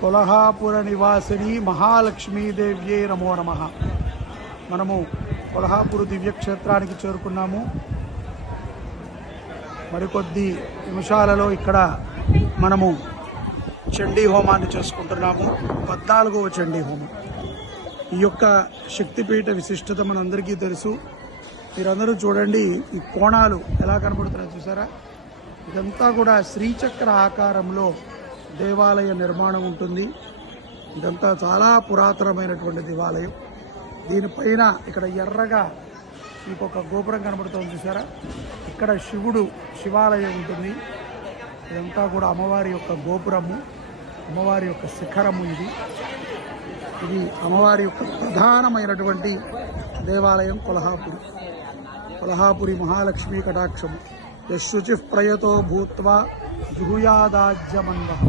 కొల్హాపుర నివాసిని మహాలక్ష్మీదేవ్యే నమో నమః. మనము కొల్హాపూర్ దివ్యక్షేత్రానికి చేరుకున్నాము. మరికొద్ది నిమిషాలలో ఇక్కడ మనము చండీ హోమాన్ని చేసుకుంటున్నాము. 14వ చండీ హోమం. ఈ యొక్క శక్తిపీఠ విశిష్టత మనందరికీ తెలుసు. మీరందరూ చూడండి, ఈ కోణాలు ఎలా కనబడుతున్నాయి చూసారా? ఇదంతా కూడా శ్రీచక్ర ఆకారంలో దేవాలయ నిర్మాణం ఉంటుంది. ఇదంతా చాలా పురాతనమైనటువంటి దేవాలయం. దీనిపైన ఇక్కడ ఎర్రగా మీకు ఒక గోపురం కనబడుతుంది చూసారా? ఇక్కడ శివాలయం ఉంటుంది. ఇదంతా కూడా అమ్మవారి యొక్క గోపురము, అమ్మవారి యొక్క శిఖరము. ఇది అమ్మవారి యొక్క ప్రధానమైనటువంటి దేవాలయం కొల్హాపురి మహాలక్ష్మీ కటాక్షము. యశుచి ప్రయతో భూత్వా జుహుయాదాజ్యమన్వః.